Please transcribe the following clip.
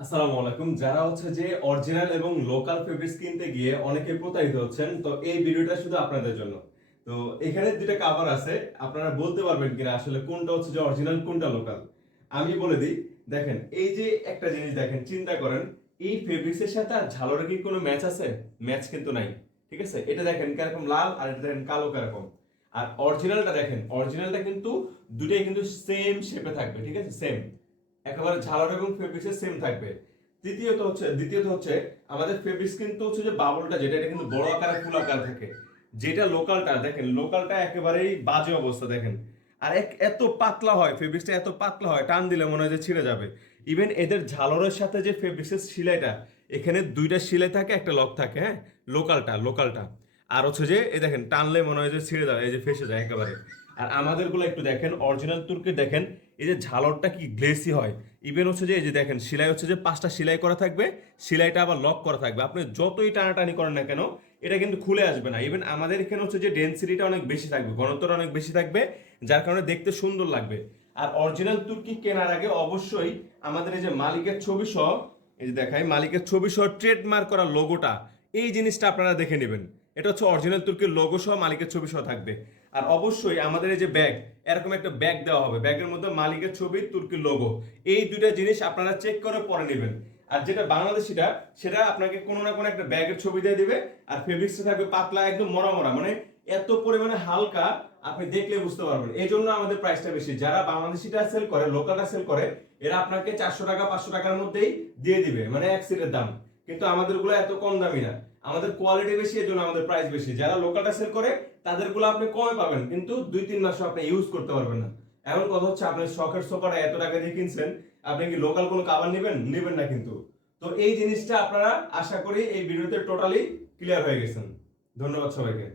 আসসালামু আলাইকুম। যারা হচ্ছে যে অরিজিনাল এবং লোকাল ফেব্রিক্স কিনতে গিয়ে অনেকে প্রতারিত হচ্ছেন, তো এই ভিডিওটা শুধু আপনাদের জন্য। তো এখানে দুটো কাভার আছে। আপনারা বলতে পারবেন কিনা আসলে কোনটা হচ্ছে যে অরিজিনাল কোনটা লোকাল আমি বলে দিই, দেখেন, এই যে একটা জিনিস দেখেন, চিন্তা করেন, এই ফেব্রিক্সের সাথে আর ঝালরের কি কোনো ম্যাচ আছে? ম্যাচ কিন্তু নাই। ঠিক আছে? এটা দেখেন কীরকম লাল আর এটা দেখেন কালো কীরকম। আর অরিজিনালটা দেখেন অরিজিনালটা কিন্তু দুটোই কিন্তু সেম শেপে থাকবে। ঠিক আছে? সেম একেবারে ঝালর এবং ফেব্রিক্সের সেম থাকবে। দ্বিতীয়ত হচ্ছে দ্বিতীয়ত হচ্ছে, আমাদের ফেব্রিক্স কিন্তু হচ্ছে যে বাবলটা যেটা, এটা কিন্তু বড় আকারে, ফুল আকার থাকে। যেটা লোকালটা দেখেন লোকালটা একেবারেই বাজে অবস্থা, দেখেন। আর এক, এত পাতলা হয় ফেব্রিক্সটা এত পাতলা হয়, টান দিলে মনে হয় যে ছিঁড়ে যাবে। ইভেন এদের ঝালরের সাথে যে ফেব্রিক্সের সিলাইটা, এখানে দুইটা সিলাই থাকে, একটা লক থাকে হ্যাঁ? লোকালটা লোকালটা আর হচ্ছে যে এ দেখেন, টানলে মনে হয় যে ছিঁড়ে যাবে, এই যে ফেসে যায় একেবারে। আর আমাদেরগুলো একটু দেখেন অরিজিনাল তুর্কি দেখেন, এই যে ঝালরটা কি গ্লেসি হয়। ইভেন হচ্ছে যে, এই যে দেখেন, সেলাই হচ্ছে যে পাঁচটা সেলাই করা থাকবে, সেলাইটা আবার লক করা থাকবে। আপনি যতই টানাটানি করেন না কেন, এটা কিন্তু খুলে আসবে না। ইভেন আমাদের এখানে হচ্ছে যে ডেন্সিটিটা অনেক বেশি থাকবে, ঘনত্বটা অনেক বেশি থাকবে, যার কারণে দেখতে সুন্দর লাগবে। আর অরিজিনাল তুর্কি কেনার আগে অবশ্যই আমাদের এই যে মালিকের ছবি সহ, এই যে দেখাই, মালিকের ছবি সহ ট্রেডমার্ক করা লোগোটা এই জিনিসটা আপনারা দেখে নেবেন। এটা হচ্ছে অরিজিনাল তুর্কির লোগো সহ মালিকের ছবি সহ থাকবে। আর অবশ্যই আমাদের এই যে ব্যাগ, এরকম একটা ব্যাগ দেওয়া হবে। ব্যাগের মধ্যে মালিকের ছবি, তুর্কির লোগো এই দুইটা জিনিস আপনারা চেক করে পরে নেবেন। আর যেটা বাংলাদেশিটা, সেটা আপনাকে কোনো না কোনো একটা ব্যাগের ছবি দিয়ে দিবে। আর ফেব্রিক্সটা থাকবে পাতলা, একদম মরা মরা মানে এত পরিমাণে হালকা, আপনি দেখলে বুঝতে পারবেন। এই জন্য আমাদের প্রাইসটা বেশি। যারা বাংলাদেশিটা সেল করে লোকালটা সেল করে, এরা আপনাকে চারশো টাকা, পাঁচশো টাকার মধ্যেই দিয়ে দিবে। মানে এক সিটের দাম। কিন্তু আমাদেরগুলো এত কম দামি না। আমাদের কোয়ালিটি বেশি এর জন্য আমাদের প্রাইস বেশি। যারা লোকালটা সেল করে, তাদেরগুলো আপনি কমে পাবেন, কিন্তু দুই তিন মাসও আপনি ইউজ করতে পারবেন না। এমন কথা হচ্ছে, আপনি শখের সোফাটা এত টাকা দিয়ে কিনছেন, আপনি কি লোকাল কোনো কাবার নেবেন? নেবেন না কিন্তু। তো এই জিনিসটা আপনারা আশা করি এই ভিডিওতে টোটালি ক্লিয়ার হয়ে গেছেন। ধন্যবাদ সবাইকে।